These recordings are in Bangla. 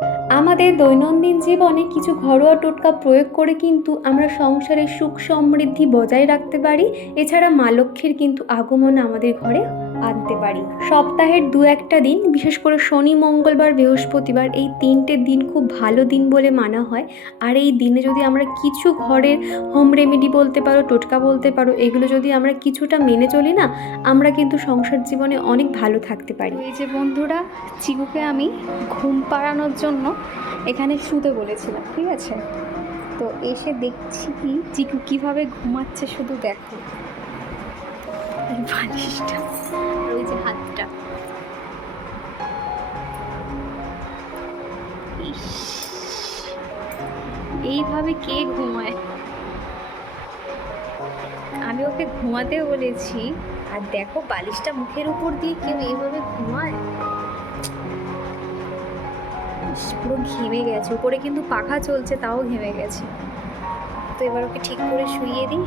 thank you আমাদের দৈনন্দিন জীবনে কিছু ঘরোয়া টোটকা প্রয়োগ করে কিন্তু আমরা সংসারের সুখ সমৃদ্ধি বজায় রাখতে পারি। এছাড়া মা লক্ষ্মীর কিন্তু আগমন আমাদের ঘরে আনতে পারি। সপ্তাহের দু একটা দিন, বিশেষ করে শনি, মঙ্গলবার, বৃহস্পতিবার, এই তিনটে দিন খুব ভালো দিন বলে মানা হয়। আর এই দিনে যদি আমরা কিছু ঘরের হোম রেমেডি বলতে পারো, টোটকা বলতে পারো, এগুলো যদি আমরা কিছুটা মেনে চলি না, আমরা কিন্তু সংসার জীবনে অনেক ভালো থাকতে পারি। এই যে বন্ধুরা, চিকুকে আমি ঘুম পাড়ানোর জন্য এখানে শুতে বলেছিলাম, ঠিক আছে? তো এসে দেখছি কি, চিকু কীভাবে ঘুমাচ্ছে শুধু দেখো। বালিশটা ওই যে হাতটা। এইভাবে কে ঘুমায়? আমি ওকে ঘুমাতে বলেছি, আর দেখো বালিশটা মুখের উপর দিয়ে কেউ এইভাবে ঘুমায়? পুরো ঘেমে গেছে। উপরে কিন্তু পাখা চলছে, তাও ঘেমে গেছে। তো এবার ওকে ঠিক করে শুইয়ে দিই।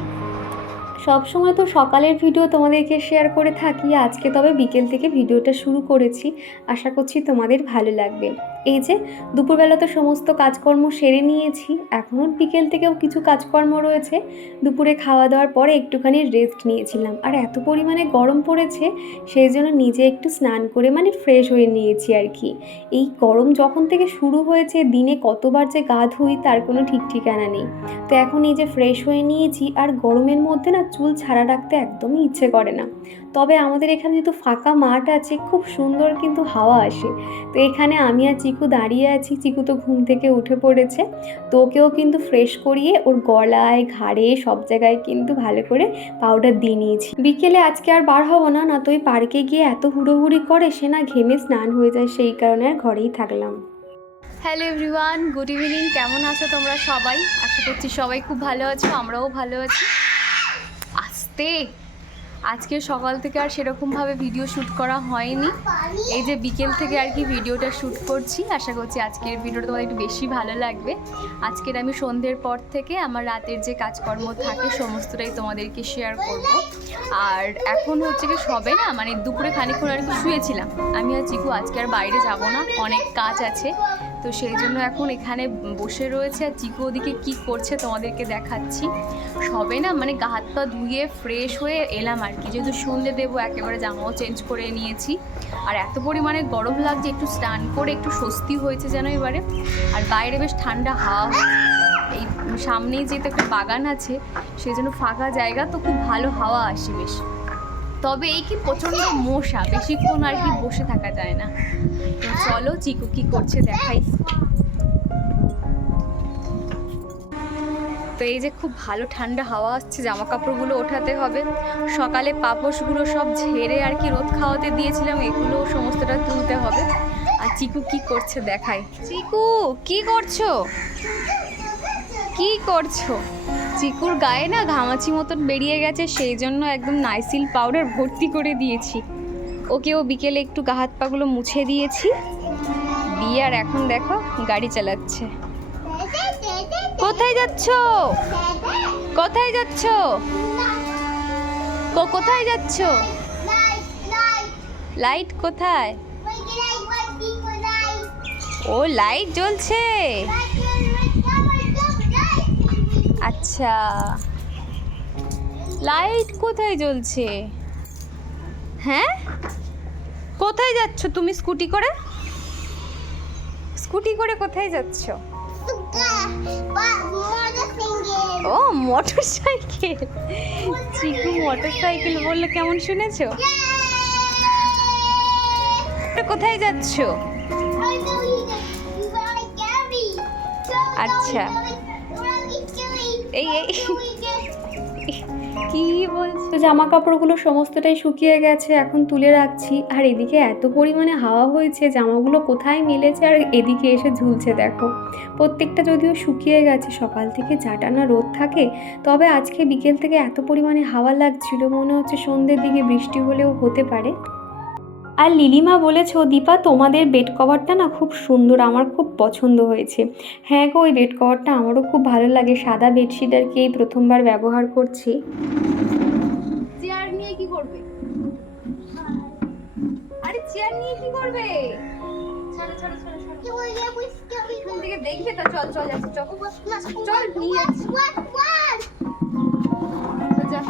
সবসময় তো সকালের ভিডিও তোমাদেরকে শেয়ার করে থাকি। আজকে তবে বিকেল থেকে ভিডিওটা শুরু করেছি। আশা করছি তোমাদের ভালো লাগবে। এই যে, দুপুরবেলা তো সমস্ত কাজকর্ম সেরে নিয়েছি এখনও বিকেল থেকেও কিছু কাজকর্ম রয়েছে। দুপুরে খাওয়া দাওয়ার পরে একটুখানি রেস্ট নিয়েছিলাম। আর এত পরিমাণে গরম পড়েছে, সেই জন্য নিজে একটু স্নান করে মানে ফ্রেশ হয়ে নিয়েছি আর কি। এই গরম যখন থেকে শুরু হয়েছে, দিনে কতবার যে গা ধুই তার কোনো ঠিক ঠিকানা নেই। তো এখন এই যে ফ্রেশ হয়ে নিয়েছি, আর গরমের মধ্যে না চুল ছাড়া রাখতে একদমই ইচ্ছে করে না। তবে আমাদের এখানে যেহেতু ফাঁকা মাঠ আছে, খুব সুন্দর কিন্তু হাওয়া আসে। তো এখানে আমি আর চিকু দাঁড়িয়ে আছি, চিকু তো ঘুম থেকে উঠে পড়েছে। তো ওকেও কিন্তু ফ্রেশ করিয়ে ওর গলায়, ঘাড়ে সব জায়গায় কিন্তু ভালো করে পাউডার দিয়ে নিয়েছি। বিকেলে আজকে আর বার হব না না তো ওই পার্কে গিয়ে এত হুড়োহুড়ি করে, সে না ঘেমে স্নান হয়ে যায়, সেই কারণে আর ঘরেই থাকলাম। হ্যালো এভরিওয়ান গুড ইভিনিং কেমন আছো তোমরা সবাই? আশা করছি সবাই খুব ভালো আছো, আমরাও ভালো আছি। আসতে! আজকে সকাল থেকে আর সেরকমভাবে ভিডিও শ্যুট করা হয়নি। এই যে বিকেল থেকে আর কি ভিডিওটা শ্যুট করছি, আশা করছি আজকের ভিডিওটা তোমাদের একটু বেশি ভালো লাগবে। আজকের আমি সন্ধ্যের পর থেকে আমার রাতের যে কাজকর্ম থাকে, সমস্তটাই তোমাদেরকে শেয়ার করব। আর এখন হচ্ছে কি সবে না মানে দুপুরে খানিক্ষণ আর কি শুয়েছিলাম। আমি আর চিকু আজকে আর বাইরে যাব না, অনেক কাজ আছে। তো সেই জন্য এখন এখানে বসে রয়েছে। আর চিকু ওদিকে কি করছে তোমাদেরকে দেখাচ্ছি। সবে না মানে গা হাত পা ধুয়ে ফ্রেশ হয়ে এলাম আর কি। যেহেতু সন্ধে দেবো, একেবারে জামাও চেঞ্জ করে নিয়েছি। আর এত পরিমাণে গরম লাগছে, একটু স্নান করে একটু স্বস্তি হয়েছে যেন এবারে। আর বাইরে বেশ ঠান্ডা হাওয়া। এই সামনেই যেহেতু একটা বাগান আছে, সেই জন্য ফাঁকা জায়গা, তো খুব ভালো হাওয়া আসে বেশ। তবে এই কি প্রচণ্ড মশা, বেশিক্ষণ আর কি বসে থাকা যায় না। তো চলো চিকু কি করছে দেখাই। তো এই যে খুব ভালো ঠান্ডা হাওয়া আসছে জামা কাপড়গুলো ওঠাতে হবে। সকালে পাপোশগুলো সব ঝেড়ে আর কি রোদ খাওয়াতে দিয়েছিলাম, এগুলো সমস্তটা তুলতে হবে। আর চিকু কি করছে দেখাই। চিকু, কি করছ? কি করছ? চিকুর গায়ে না ঘামাচি মতন বেরিয়ে গেছে, সেই জন্য একদম নাইসিল পাউডার ভর্তি করে দিয়েছি। ওকেও বিকেলে একটু গা হাত পাগুলো মুছে দিয়েছি। দিয়ে আর এখন দেখো গাড়ি চালাচ্ছে। কোথায় যাচ্ছ? কোথায় যাচ্ছ? কোথায় যাচ্ছ? লাইট কোথায়? ও, লাইট জ্বলছে। আচ্ছা। লাইট কোথায় জ্বলছে? হ্যাঁ? কোথায় যাচ্ছ তুমি স্কুটি করে? স্কুটি করে কোথায় যাচ্ছ? ও motorcycle Chiku motorcycle বললে কেমন শুনেছো? কোথায় যাচ্ছ? আচ্ছা। এই এই। কি বলছো? জামা কাপড়গুলো সমস্তটাই শুকিয়ে গেছে এখন তুলে রাখছি। আর এদিকে এত পরিমাণে হাওয়া হয়েছে জামাগুলো কোথায় মিলেছে আর এদিকে এসে ঝুলছে দেখো। প্রত্যেকটা যদিও শুকিয়ে গেছে সকাল থেকে জাটানা রোদ থাকে তবে আজকে বিকেল থেকে এত পরিমাণে হাওয়া লাগছিল মনে হচ্ছে সন্ধ্যের দিকে বৃষ্টি হলেও হতে পারে। আর লিলিমা বলেছে দীপা তোমাদের বেড কভারটা না খুব সুন্দর আমার খুব পছন্দ হয়েছে। হ্যাঁ গো ওই বেড কভারটা আমারও খুব ভালো লাগে সাদা বেডশিট আর কি এই প্রথমবার ব্যবহার করছি। চেয়ার নিয়ে কি করবে? আরে চেয়ার নিয়ে কি করবে? ছাড়ো ছাড়ো ছাড়ো ছাড়ো। দেখবে তো চল চল যাচ্ছে চল। চল নিয়ে।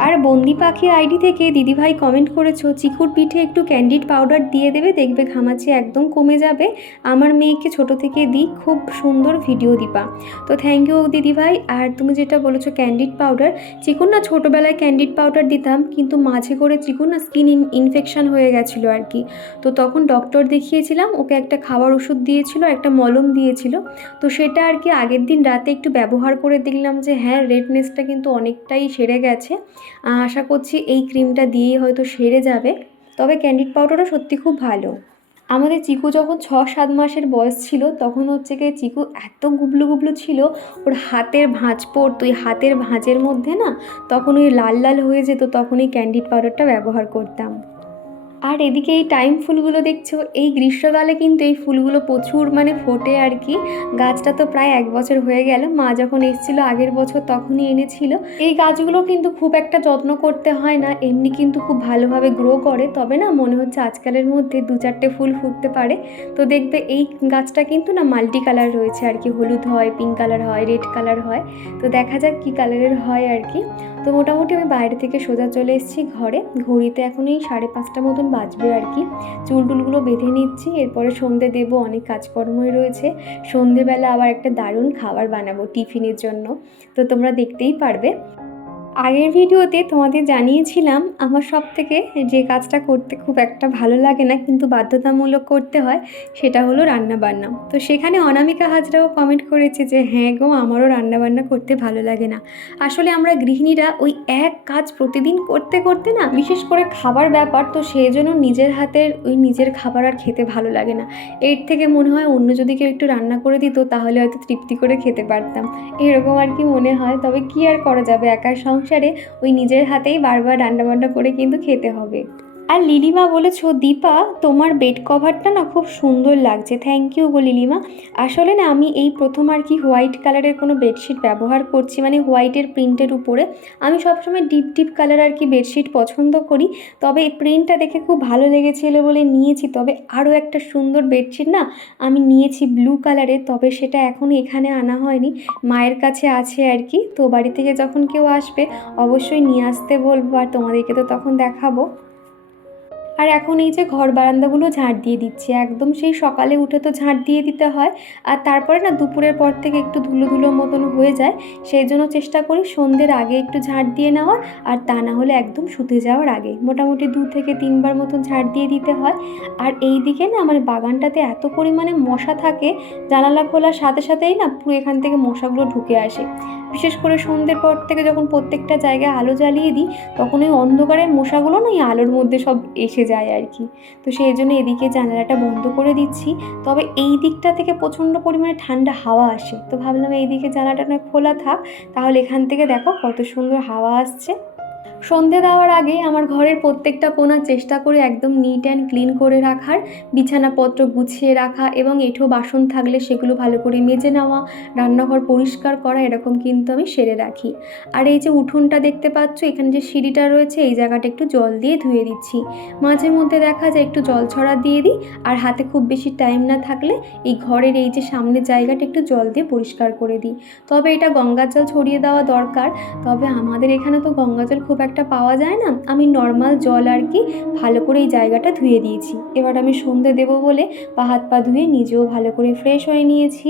আর বন্দি পাখির আইডি থেকে দিদিভাই কমেন্ট করেছ, চিকুর পিঠে একটু ক্যান্ডিড পাউডার দিয়ে দেবে, দেখবে ঘামাচি একদম কমে যাবে। আমার মেয়েকে ছোট থেকে দিই, খুব সুন্দর ভিডিও দিবা তো থ্যাংক ইউ দিদিভাই, আর তুমি যেটা বলেছ ক্যান্ডিড পাউডার চিকুন না ছোটোবেলায় ক্যান্ডিড পাউডার দিতাম, কিন্তু মাঝে করে চিকুন না স্কিন ইনফেকশন হয়ে গেছিল আর কি। তো তখন ডক্টর দেখিয়েছিলাম, ওকে একটা খাওয়ার ওষুধ দিয়েছিল, একটা মলম দিয়েছিল। তো সেটা আর কি আগের দিন রাতে একটু ব্যবহার করে দেখলাম যে হ্যাঁ রেডনেসটা কিন্তু অনেকটাই সেরে গেছে। আশা করছি এই ক্রিমটা দিয়েই হয়তো সেরে যাবে। তবে ক্যান্ডিড পাউডারও সত্যি খুব ভালো। আমাদের চিকু যখন ছ সাত মাসের বয়স ছিল, তখন হচ্ছে গিয়ে চিকু এত গুবলু গুবলু ছিল, ওর হাতের ভাঁজ পড়তো, ওই হাতের ভাঁজের মধ্যে না তখন ওই লাল লাল হয়ে যেত, তখন ওই ক্যান্ডিড পাউডারটা ব্যবহার করতাম। আর এদিকে এই টাইম ফুলগুলো দেখছ, এই গ্রীষ্মকালে কিন্তু এই ফুলগুলো প্রচুর মানে ফোটে আর কি। গাছটা তো প্রায় এক বছর হয়ে গেল, মা যখন এসেছিল আগের বছর তখনই এনেছিল। এই গাছগুলো কিন্তু খুব একটা যত্ন করতে হয় না, এমনি কিন্তু খুব ভালোভাবে গ্রো করে, তবে না মনে হচ্ছে আজকালের মধ্যে দু চারটে ফুল ফুটতে পারে। তো দেখবে এই গাছটা কিন্তু না মাল্টি কালার রয়েছে আর কি, হলুদ হয় পিঙ্ক কালার হয় রেড কালার হয়। তো দেখা যাক কী কালারের হয় আর কি। তো মোটামুটি আমি বাইরে থেকে সোজা চলে এসেছি ঘরে, ঘড়িতে এখন এই সাড়ে পাঁচটা মতন বাজবে আর কি। চুল টুলগুলো বেঁধে নিচ্ছি, এরপরে সন্ধে দেব, অনেক কাজকর্মই রয়েছে। সন্ধেবেলা আবার একটা দারুণ খাবার বানাবো টিফিনের জন্য। তো তোমরা দেখতেই পারবে। আগের ভিডিওতে তোমাদের জানিয়েছিলাম, আমার সব থেকে যে কাজটা করতে খুব একটা ভালো লাগে না, কিন্তু বাধ্যতামূলক করতে হয়, সেটা হলো রান্না বান্না তো সেখানে অনামিকা হাজরাও কমেন্ট করেছে যে হ্যাঁ গো, আমারও রান্না বান্না করতে ভালো লাগে না। আসলে আমরা গৃহিণীরা ওই এক কাজ প্রতিদিন করতে করতে না, বিশেষ করে খাবার ব্যাপার, তো সেই জন্য নিজের হাতের ওই নিজের খাবার আর খেতে ভালো লাগে না। এর থেকে মনে হয় অন্য যদি কেউ একটু রান্না করে দিত, তাহলে হয়তো তৃপ্তি করে খেতে পারতাম। এরকম আর কি মনে হয়, তবে কি আর করা যাবে? একার সংসারে ওই নিজের হাতেই বারবার রান্নাবান্না করে কিন্তু খেতে হবে। আর লিলিমা বলেছ, দীপা, তোমার বেড কভারটা না খুব সুন্দর লাগছে। থ্যাংক ইউ গো লিলিমা। আসলে না, আমি এই প্রথম আর কি হোয়াইট কালারের কোনো বেডশিট ব্যবহার করছি মানে হোয়াইটের প্রিন্টের উপরে। আমি সবসময় ডিপ ডিপ কালার আর কি বেডশিট পছন্দ করি। তবে এই প্রিন্টটা দেখে খুব ভালো লেগেছিলো বলে নিয়েছি। তবে আরও একটা সুন্দর বেডশিট না, আমি নিয়েছি ব্লু কালারের তবে সেটা এখনও এখানে আনা হয়নি। মায়ের কাছে আছে আর কি। তো বাড়ি থেকে যখন কেউ আসবে, অবশ্যই নিয়ে আসতে বলব। আর তোমাদেরকে তো তখন দেখাবো। আর এখন এই যে ঘর বারান্দাগুলো ঝাড় দিয়ে দিচ্ছি, একদম সেই সকালে উঠে তো ঝাড় দিয়ে দিতে হয়। আর তারপরে না দুপুরের পর থেকে একটু ধুলো ধুলো মতন হয়ে যায়, সেই জন্য চেষ্টা করি সন্ধ্যের আগে একটু ঝাড় দিয়ে নেওয়ার, আর তা না হলে একদম শুতে যাওয়ার আগে। মোটামুটি দু থেকে তিনবার মতন ঝাড় দিয়ে দিতে হয়। আর এই দিকে না আমার বাগানটাতে এত পরিমাণে মশা থাকে, জানালা খোলার সাথে সাথেই না পুরো এখান থেকে মশাগুলো ঢুকে আসে। বিশেষ করে সন্ধ্যের পর থেকে যখন প্রত্যেকটা জায়গায় আলো জ্বালিয়ে দিই, তখন ওই অন্ধকারের মশাগুলো না এই আলোর মধ্যে সব এসে যায় আর কি। তো সেই জন্য এদিকে জানালাটা বন্ধ করে দিচ্ছি। তবে এই দিকটা থেকে প্রচণ্ড পরিমাণে ঠান্ডা হাওয়া আসে। তো ভাবলাম এই দিকে জানালাটা না খোলা থাক, তাহলে এখান থেকে দেখো কত সুন্দর হাওয়া আসছে। সন্ধে দেওয়ার আগে আমার ঘরের প্রত্যেকটা কোণা চেষ্টা করে একদম নিট অ্যান্ড ক্লিন করে রাখার, বিছানাপত্র গুছিয়ে রাখা এবং এঁঠো বাসন থাকলে সেগুলো ভালো করে মেজে নেওয়া, রান্নাঘর পরিষ্কার করা এরকম কিন্তু আমি সেরে রাখি। আর এই যে উঠোনটা দেখতে পাচ্ছ, এখানে যে সিঁড়িটা রয়েছে, এই জায়গাটা একটু জল দিয়ে ধুয়ে দিচ্ছি। মাঝে মধ্যে দেখা যায় একটু জল ছড়া দিয়ে দিই, আর হাতে খুব বেশি টাইম না থাকলে এই ঘরের এই যে সামনের জায়গাটা একটু জল দিয়ে পরিষ্কার করে দিই। তবে এটা গঙ্গার জল ছড়িয়ে দেওয়া দরকার, তবে আমাদের এখানে তো গঙ্গা জল খুব একটা পাওয়া যায় না, আমি নর্মাল জল আর কি ভালো করে এই জায়গাটা ধুয়ে দিয়েছি। এবার আমি সন্ধে দেবো বলে পা হাত পা ধুয়ে নিজেও ভালো করে ফ্রেশ হয়ে নিয়েছি।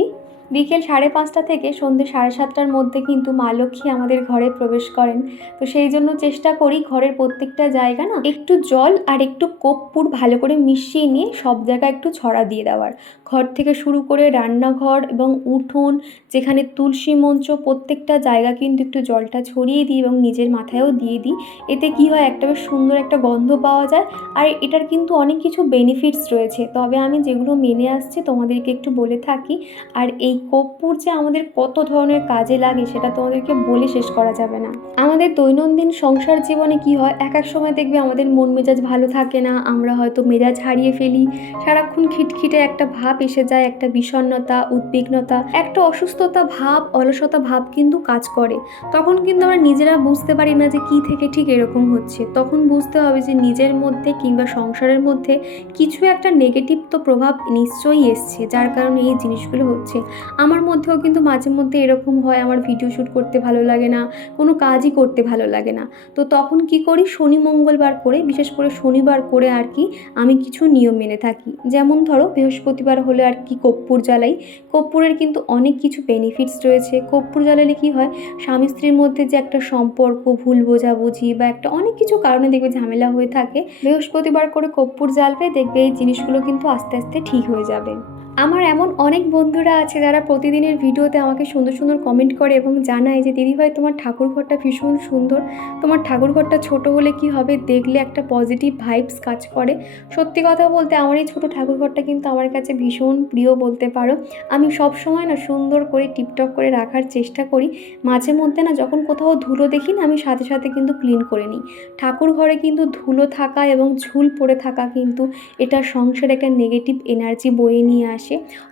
বিকেল সাড়ে পাঁচটা থেকে সন্ধে সাড়ে সাতটার মধ্যে কিন্তু মা লক্ষ্মী আমাদের ঘরে প্রবেশ করেন। তো সেই জন্য চেষ্টা করি ঘরের প্রত্যেকটা জায়গা না একটু জল আর একটু কর্পূর ভালো করে মিশিয়ে নিয়ে সব জায়গায় একটু ছড়া দিয়ে দেওয়ার। ঘর থেকে শুরু করে রান্নাঘর এবং উঠোন, যেখানে তুলসী মঞ্চ, প্রত্যেকটা জায়গা কিন্তু একটু জলটা ছড়িয়ে দিই এবং নিজের মাথায়ও দিয়ে দিই। এতে কি হয়, একটা বেশ সুন্দর একটা গন্ধ পাওয়া যায় আর এটার কিন্তু অনেক কিছু বেনিফিটস রয়েছে। তবে আমি যেগুলো মেনে আসছি তোমাদেরকে একটু বলে থাকি। আর এই কর্পূর যে আমাদের কত ধরনের কাজে লাগে সেটা তোমাদেরকে বলে শেষ করা যাবে না। আমাদের দৈনন্দিন সংসার জীবনে কি হয়, এক এক সময় দেখবে আমাদের মন মেজাজ ভালো থাকে না, আমরা হয়তো মেজাজ হারিয়ে ফেলি, সারাক্ষণ খিটখিটে একটা ভাব এসে যায়, একটা বিষণ্ণতা, উদ্বিগ্নতা, একটা অসুস্থতা ভাব, অলসতা ভাব কিন্তু কাজ করে। তখন কিন্তু আমরা নিজেরা বুঝতে পারি না যে কী থেকে ঠিক এরকম হচ্ছে। তখন বুঝতে হবে যে নিজের মধ্যে কিংবা সংসারের মধ্যে কিছু একটা নেগেটিভ তো প্রভাব নিশ্চয়ই এসছে, যার কারণে এই জিনিসগুলো হচ্ছে। আমার মধ্যেও কিন্তু মাঝে মধ্যে এরকম হয়, আমার ভিডিও শ্যুট করতে ভালো লাগে না, কোনো কাজই করতে ভালো লাগে না। তো তখন কি করি? শনি মঙ্গলবার করে, বিশেষ করে শনিবার করে আর কি, আমি কিছু নিয়ম মেনে থাকি। যেমন ধরো, বৃহস্পতিবার হলে আর কি কর্পূর জ্বালাই? কর্পূরের কিন্তু অনেক কিছু বেনিফিটস রয়েছে। কর্পূর জ্বালালে কী হয়? স্বামী স্ত্রীর মধ্যে যে একটা সম্পর্ক, ভুল বোঝাবুঝি বা একটা অনেক কিছু কারণে দেখবে ঝামেলা হয়ে থাকে। বৃহস্পতিবার করে কর্পূর জ্বালবে, দেখবে এই জিনিসগুলো কিন্তু আস্তে আস্তে ঠিক হয়ে যাবে। আমার এমন অনেক বন্ধুরা আছে যারা প্রতিদিনের ভিডিওতে আমাকে সুন্দর সুন্দর কমেন্ট করে এবং জানায় যে দিদিভাই তোমার ঠাকুর ঘরটা ভীষণ সুন্দর। তোমার ঠাকুর ঘরটা ছোট হলে কি হবে? দেখলে একটা পজিটিভ ভাইবস কাজ করে। সত্যি কথা বলতে, আমার এই ছোটো ঠাকুর ঘরটা কিন্তু আমার কাছে ভীষণ প্রিয় বলতে পারো। আমি সব সময় না সুন্দর করে টিপটপ করে রাখার চেষ্টা করি। মাঝে মধ্যে না যখন কোথাও ধুলো দেখি না, আমি সাথে সাথে কিন্তু ক্লিন করে নিই। ঠাকুর ঘরে কিন্তু ধুলো থাকা এবং ঝুল পড়ে থাকা কিন্তু এটা সংসারে একটা নেগেটিভ এনার্জি বয়ে নিয়ে আসে।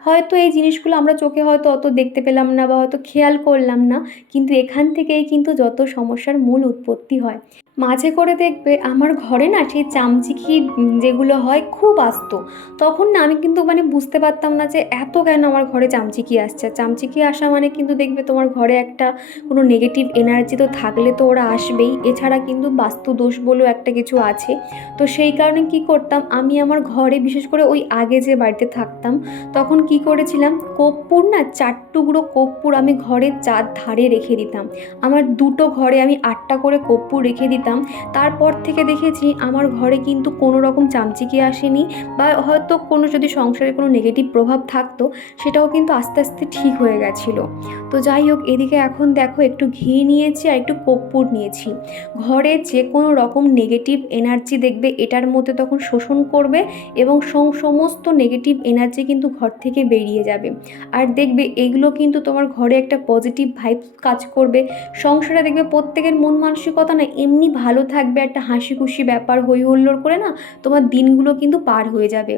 হয়তো এই জিনিসগুলো আমরা চোখে হয়তো অত দেখতে পেলাম না বা হয়তো খেয়াল করলাম না, কিন্তু এখান থেকেই কিন্তু যত সমস্যার মূল উৎপত্তি হয়। মাঝে করে দেখবে আমার ঘরে না সেই চামচিকি যেগুলো হয় খুব আসতো। তখন না আমি কিন্তু মানে বুঝতে পারতাম না যে এত কেন আমার ঘরে চামচিকি আসছে। চামচিকি আসা মানে কিন্তু দেখবে তোমার ঘরে একটা কোনো নেগেটিভ এনার্জি তো থাকলে তো ওরা আসবেই। এছাড়া কিন্তু বাস্তু দোষ বলেও একটা কিছু আছে। তো সেই কারণে কি করতাম, আমি আমার ঘরে বিশেষ করে ওই আগে যে বাড়িতে থাকতাম, তখন কি করেছিলাম কর্পূর না চার টুকরো কর্পূর আমি ঘরের চার ধারে রেখে দিতাম। আমার দুটো ঘরে আমি আটটা করে কর্পূর রেখে দিতাম। তারপর থেকে দেখেছি আমার ঘরে কিন্তু কোনো রকম চামচিকি আসেনি বা হয়তো কোনো যদি সংসারে কোনো নেগেটিভ প্রভাব থাকতো, সেটাও কিন্তু আস্তে আস্তে ঠিক হয়ে গেছিল। তো যাই হোক, এদিকে এখন দেখো একটু ঘি নিয়েছি আর একটু কর্পূর নিয়েছি। ঘরে যে কোনো রকম নেগেটিভ এনার্জি দেখবে, এটার মধ্যে তখন শোষণ করবে এবং সমস্ত নেগেটিভ এনার্জি কিন্তু ঘর থেকে বেরিয়ে যাবে। আর দেখবে এগুলো কিন্তু তোমার ঘরে একটা পজিটিভ ভাইব কাজ করবে। সংসারে দেখবে প্রত্যেকের মন মানসিকতা না এমনি ভালো থাকবে, একটা হাসি খুশি ব্যাপার হই হুল্লোড় করে না তোমার দিনগুলো কিন্তু পার হয়ে যাবে।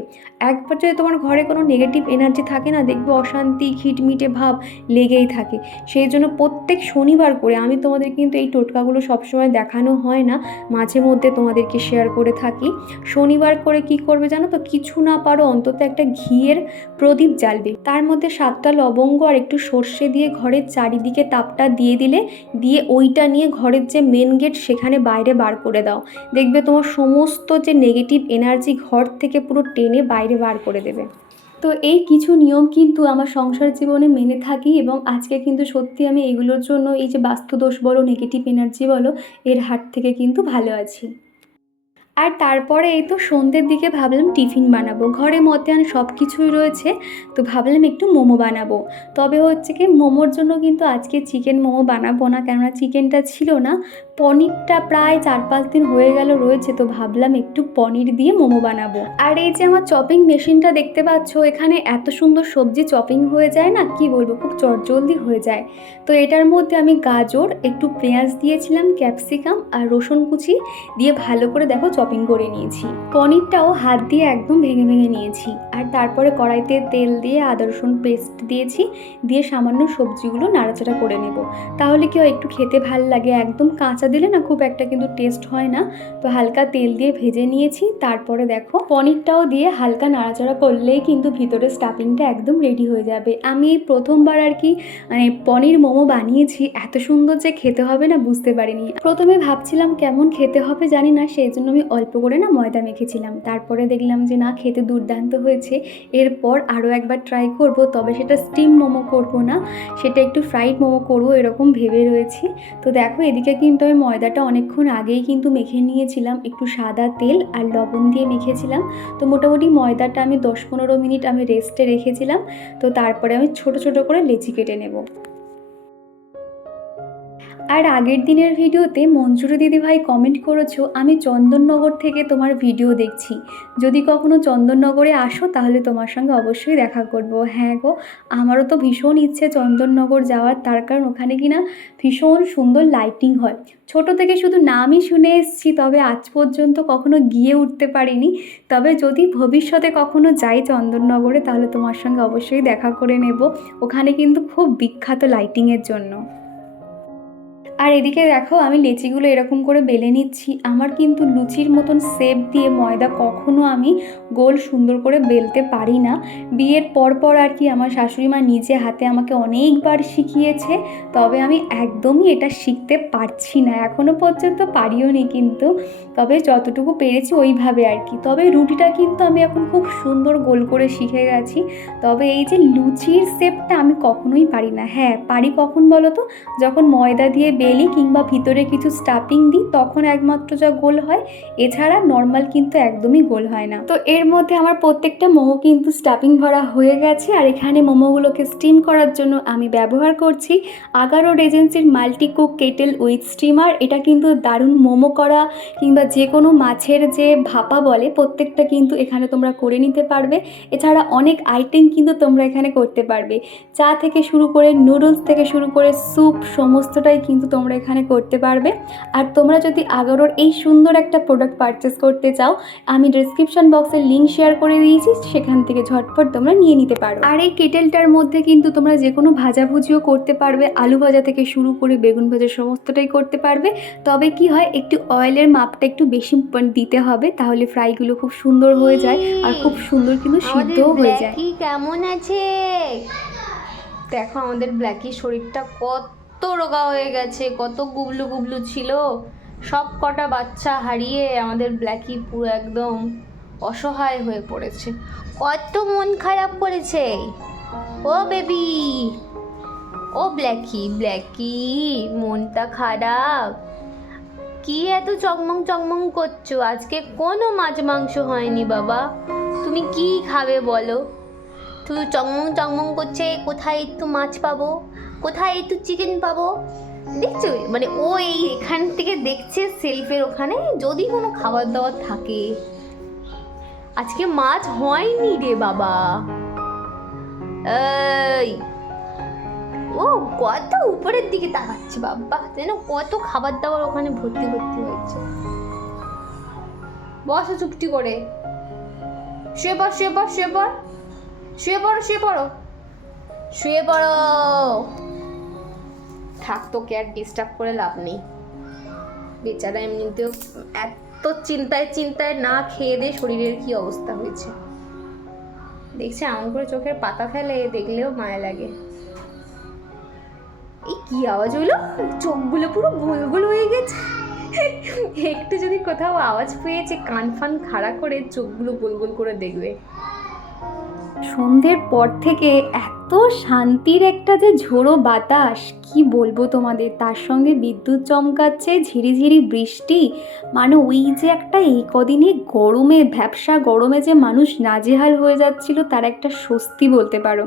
একবার যদি তোমার ঘরে কোনো নেগেটিভ এনার্জি থাকে না, দেখবে অশান্তি, খিটমিটে ভাব লেগেই থাকে। সেই জন্য প্রত্যেক শনিবার করে আমি তোমাদের কিন্তু এই টোটকাগুলো সবসময় দেখানো হয় না, মাঝে মধ্যে তোমাদেরকে শেয়ার করে থাকি। শনিবার করে কি করবে জানো তো? কিছু না পারো অন্তত একটা ঘিয়ের প্রদীপ জ্বালবে। তার মধ্যে সাতটা লবঙ্গ আর একটু সর্ষে দিয়ে ঘরের চারিদিকে তাপটা দিয়ে দিলে, দিয়ে ওইটা নিয়ে ঘরের যে মেন গেট সেখানে বাইরে বার করে দাও। দেখবে তোমার সমস্ত যে নেগেটিভ এনার্জি ঘর থেকে পুরো টেনে বাইরে বার করে দেবে। তো এই কিছু নিয়ম কিন্তু আমার সংসার জীবনে মেনে থাকি এবং আজকে কিন্তু সত্যি আমি এগুলোর জন্য এই যে বাস্তুদোষ বলো নেগেটিভ এনার্জি বলো, এর হাত থেকে কিন্তু ভালো আছি। আর তারপরে এই তো সন্ধ্যের দিকে ভাবলাম টিফিন বানাবো। ঘরে মধ্যাহ্ন সব কিছুই রয়েছে, তো ভাবলাম একটু মোমো বানাবো। তবে হচ্ছে কি মোমোর জন্য কিন্তু আজকে চিকেন মোমো বানাবো না, কেননা চিকেনটা ছিল না। পনিরটা প্রায় চার পাঁচ দিন হয়ে গেল রয়েছে, তো ভাবলাম একটু পনির দিয়ে মোমো বানাবো। আর এই যে আমার চপিং মেশিনটা দেখতে পাচ্ছ, এখানে এত সুন্দর সবজি চপিং হয়ে যায় না, কি বলব, খুব চটজলদি হয়ে যায়। তো এটার মধ্যে আমি গাজর, একটু পেঁয়াজ দিয়েছিলাম, ক্যাপসিকাম আর রসুন কুচি দিয়ে ভালো করে দেখো চপিং করে নিয়েছি। পনিরটাও হাত দিয়ে একদম ভেঙে ভেঙে নিয়েছি। আর তারপরে কড়াইতে তেল দিয়ে আদা, রসুন পেস্ট দিয়েছি। দিয়ে সামান্য সবজিগুলো নাড়াচাড়া করে নেব। তাহলে কি হয়, একটু খেতে ভালো লাগে। একদম কাঁচা দিলে না খুব একটা কিন্তু টেস্ট হয় না। তো হালকা তেল দিয়ে ভেজে নিয়েছি। তারপরে দেখো, পনিরটাও দিয়ে হালকা নাড়াচাড়া করলেই কিন্তু ভিতরে স্টাফিংটা একদম রেডি হয়ে যাবে। আমি প্রথমবার আর কি মানে পনির মোমো বানিয়েছি। এত সুন্দর যে খেতে হবে না, বুঝতে পারিনি। প্রথমে ভাবছিলাম কেমন খেতে হবে, জানি না। সেই জন্য আমি অল্প করে না ময়দা মেখেছিলাম। তারপরে দেখলাম যে, না, খেতে দুর্দান্ত হয়েছে। এরপর আরও একবার ট্রাই করব, তবে সেটা স্টিম মোমো করব না। সেটা একটু ফ্রাইড মোমো করব, এরকম ভেবে রয়েছি। তো দেখো, এদিকে কিন্তু আমি ময়দাটা অনেকক্ষণ আগেই কিন্তু মেখে নিয়েছিলাম। একটু সাদা তেল আর লবণ দিয়ে মেখেছিলাম। তো মোটামুটি ময়দাটা আমি দশ পনেরো মিনিট আমি রেস্টে রেখেছিলাম। তো তারপরে আমি ছোট ছোট করে লেচি কেটে নেব। আর আগের দিনের ভিডিওতে মঞ্জুরি দিদিভাই কমেন্ট করেছ, আমি চন্দননগর থেকে তোমার ভিডিও দেখছি। যদি কখনো চন্দননগরে আসো, তাহলে তোমার সঙ্গে অবশ্যই দেখা করব। হ্যাঁ গো, আমারও তো ভীষণ ইচ্ছে চন্দননগর যাওয়ার, তার কারণ ওখানে কিনা ভীষণ সুন্দর লাইটিং হয়। ছোট থেকে শুধু নামই শুনে এসেছি, তবে আজ পর্যন্ত কখনো গিয়ে উঠতে পারিনি। তবে যদি ভবিষ্যতে কখনো যাই চন্দননগরে, তাহলে তোমার সঙ্গে অবশ্যই দেখা করে নেব। ওখানে কিন্তু খুব বিখ্যাত লাইটিংয়ের জন্য। আর এদিকে দেখো, আমি লেচিগুলো এরকম করে বেলে নিচ্ছি। আমার কিন্তু লুচির মতন শেপ দিয়ে ময়দা কখনো আমি গোল সুন্দর করে বেলতে পারি না। বিয়ের পর পর আর কি আমার শাশুড়ি মা নিজে হাতে আমাকে অনেকবার শিখিয়েছে, তবে আমি একদমই এটা শিখতে পারছি না। এখনও পর্যন্ত পারিও নি কিন্তু, তবে যতটুকু পেরেছি ওইভাবে আর কি। তবে রুটিটা কিন্তু আমি এখন খুব সুন্দর গোল করে শিখে গেছি। তবে এই যে লুচির শেপটা আমি কখনোই পারি না। হ্যাঁ পারি কখন বলো তো? যখন ময়দা দিয়ে বেলি কিংবা ভিতরে কিছু স্টাফিং দিই, তখন একমাত্র যা গোল হয়। এছাড়া নর্মাল কিন্তু একদমই গোল হয় না। তো এর মধ্যে আমার প্রত্যেকটা মোমো কিন্তু স্টাফিং ভরা হয়ে গেছে। আর এখানে মোমোগুলোকে স্টিম করার জন্য আমি ব্যবহার করছি Agaro রেজেন্সির multi cook kettle with steamer এটা কিন্তু দারুণ মোমো করা কিংবা যে কোনো মাছের যে ভাপা বলে, প্রত্যেকটা কিন্তু এখানে তোমরা করে নিতে পারবে। এছাড়া অনেক আইটেম কিন্তু তোমরা এখানে করতে পারবে। চা থেকে শুরু করে নুডলস থেকে শুরু করে স্যুপ সমস্তটাই কিন্তু তোমরা এখানে করতে পারবে। আর তোমরা যদি আগারোর এই সুন্দর একটা প্রোডাক্ট পারচেস করতে চাও আমি ডিসক্রিপশন বক্সে লিঙ্ক শেয়ার করে দিয়েছি সেখান থেকে ঝটপট তোমরা নিয়ে নিতে পারো। আর এই কেটেলটার মধ্যে কিন্তু তোমরা যে কোনো ভাজাভুজিও করতে পারবে আলু ভাজা থেকে শুরু করে বেগুন ভাজা সমস্তটাই করতে পারবে। তবে কি হয় একটু অয়েলের মাপটা একটু বেশি প- দিতে হবে তাহলে ফ্রাইগুলো খুব সুন্দর হয়ে যায় আর খুব সুন্দর কিন্তু সিদ্ধও হয়ে যায়। কেমন আছে? দেখো আমাদের ব্ল্যাকি শরীরটা কত রোগা হয়ে গেছে, কত গুবলু গুবলু ছিল। সব কটা বাচ্চা হারিয়ে আমাদের ব্ল্যাকি পুরো একদম অসহায় হয়ে পড়েছে। কত মন খারাপ করেছে। ও বেবি, ও ব্ল্যাকি ব্ল্যাকি, মনটা খারাপ। কি এত চকমং চকমং করছ? আজকে কোনো মাছ মাংস হয়নি বাবা। তুমি কি খাবে বলো? তুই চকমং চকমং করছে, কোথায় একটু মাছ পাবো? কোথায় একটু চিকেন পাবো? দেখছ? মানে ও এই এখান থেকে দেখছে সেলফের ওখানে, যদি কোনো খাবার দাবার থাকে। আজকে মাছ হয়নি রে বাবা। এই, ও কত উপরের দিকে তাকাচ্ছে বাবা, যেন কত খাবার দাবার ওখানে ভর্তি ভর্তি হয়েছে। বসো চুপটি করে। শুয়ে পড় শুয়ে পড় শুয়ে পড়। শুয়ে পড়ো শুয়ে পড়ো শুয়ে পড়ো। থাক, তোকে আর ডিস্টার্ব করে লাভ নেই। বেচারা এমনিতেও এত চিন্তায় চিন্তায় না খেয়ে দিয়ে শরীরের কি অবস্থা হয়েছে। দেখছে এমন করে চোখের পাতা ফেলে, দেখলেও মায়া লাগে। এই কি আওয়াজ হলো? চোখগুলো পুরো গোল গোল হয়ে গেছে। একটু যদি কোথাও আওয়াজ পেয়েছে, কান ফান খাড়া করে চোখগুলো গোল গোল করে দেখবে। সন্ধ্যের পর থেকে এত শান্তির একটা যে ঝোড়ো বাতাস কি বলব তোমাদের? তার সঙ্গে বিদ্যুৎ চমকাচ্ছে, ঝিরিঝিরি বৃষ্টি। মানে ওই যে একটা এই কদিনে গরমে, ভ্যাবসা গরমে যে মানুষ নাজেহাল হয়ে যাচ্ছিল, তার একটা স্বস্তি বলতে পারো।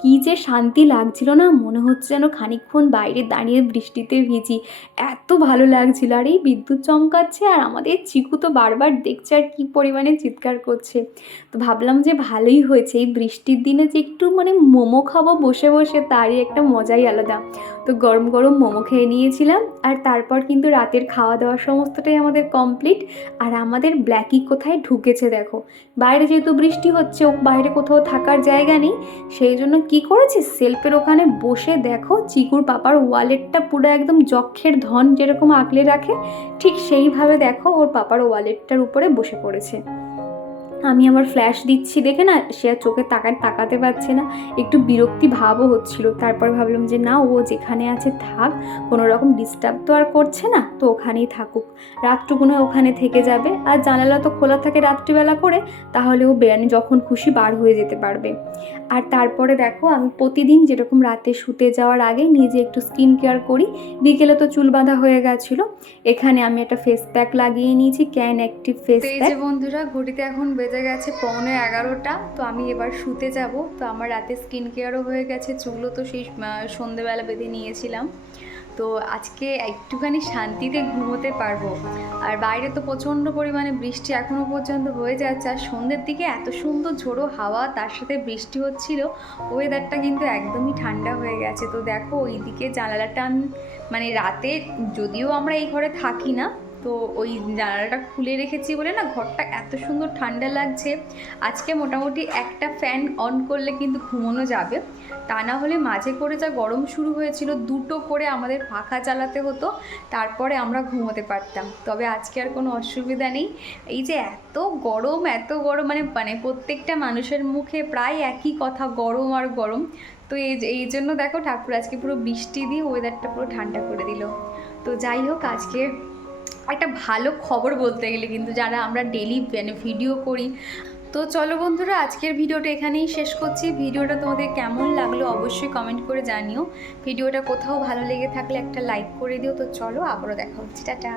কি যে শান্তি লাগছিল না, মনে হচ্ছে যেন খানিকক্ষণ বাইরে দাঁড়িয়ে বৃষ্টিতে ভিজি। এত ভালো লাগছিল, আর এই বিদ্যুৎ চমকাচ্ছে, আর আমাদের চিকু তো বারবার দেখছে আর কী পরিমাণে চিৎকার করছে। তো ভাবলাম যে ভালোই হয়েছে, এই বৃষ্টির দিনে যে একটু মানে মোমো খাব বসে বসে, তারই একটা মজাই আলাদা। তো গরম গরম মোমো খেয়ে নিয়েছিলাম আর তারপর কিন্তু রাতের খাওয়া দাওয়া সমস্তটাই আমাদের কমপ্লিট। আর আমাদের ব্ল্যাকি কোথায় ঢুকেছে দেখো। বাইরে যেহেতু বৃষ্টি হচ্ছে ও বাইরে কোথাও থাকার জায়গা নেই, সেই জন্য কি করেছে? সেলফের ওখানে বসে দেখো, চিকুর পাপার ওয়ালেটটা পুরো একদম যক্ষের ধন যেরকম আঁকলে রাখে, ঠিক সেইভাবে দেখো ওর পাপার ওয়ালেটটার উপরে বসে পড়েছে। আমি আমার ফ্ল্যাশ দিচ্ছি দেখে না সে আর চোখে তাকায় তাকাতে পারছে না। একটু বিরক্তি ভাবও হচ্ছিল। তারপর ভাবলাম যে না ও যেখানে আছে থাক কোনো রকম ডিস্টার্ব তো আর করছে না তো ওখানেই থাকুক। রাতটুকুনো ওখানে থেকে যাবে। আর জানালা তো খোলা থাকে রাত্রিবেলা করে তাহলে ও বেড়ানি যখন খুশি বার হয়ে যেতে পারবে। আর তারপরে দেখো আমি প্রতিদিন যেরকম রাতে শুতে যাওয়ার আগে নিজে একটু স্কিন কেয়ার করি। বিকেলে তো চুল বাঁধা হয়ে গেছিল। এখানে আমি একটা ফেস প্যাক লাগিয়ে নিয়েছি ক্যান অ্যাক্টিভ ফেস প্যাক বন্ধুরা ঘড়িতে এখন বেজে গেছে পৌনে এগারোটা, তো আমি এবার শুতে যাব। তো আমার রাতে স্কিন কেয়ারও হয়ে গেছে, চুলও তো সেই সন্ধেবেলা বেঁধে নিয়েছিলাম। তো আজকে একটুখানি শান্তিতে ঘুমোতে পারব। আর বাইরে তো প্রচণ্ড পরিমাণে বৃষ্টি এখনও পর্যন্ত হয়ে যাচ্ছে। আর সন্ধ্যের দিকে এত সুন্দর ঝোড়ো হাওয়া, তার সাথে বৃষ্টি হচ্ছিল ওয়েদারটা কিন্তু একদমই ঠান্ডা হয়ে গেছে। তো দেখো, ওইদিকে জানালাটা আমি মানে রাতে যদিও আমরা এই ঘরে থাকি না তো ওই জানালাটা খুলে রেখেছি বলে না ঘরটা এত সুন্দর ঠান্ডা লাগছে। আজকে মোটামুটি একটা ফ্যান অন করলে কিন্তু ঘুমোনো যাবে। তা না হলে মাঝে করে যা গরম শুরু হয়েছিল দুটো করে আমাদের পাখা চালাতে হতো, তারপরে আমরা ঘুমোতে পারতাম। তবে আজকে আর কোনো অসুবিধা নেই। এই যে এত গরম এত গরম মানে মানে প্রত্যেকটা মানুষের মুখে প্রায় একই কথা, গরম আর গরম। তো এই এই জন্য দেখো ঠাকুর আজকে পুরো বৃষ্টি দিয়ে ওয়েদারটা পুরো ঠান্ডা করে দিল। তো যাই হোক আজকে একটা ভালো খবর বলতে গেলে কিন্তু যারা আমরা ডেলি মানে ভিডিও করি। তো চলো বন্ধুরা, আজকের ভিডিওটা এখানেই শেষ করছি। ভিডিওটা তোমাদের কেমন লাগল অবশ্যই কমেন্ট করে জানিও। ভিডিওটা কোথাও ভালো লেগে থাকলে একটা লাইক করে দিও। তো চলো আবারও দেখা হচ্ছে। টাটা।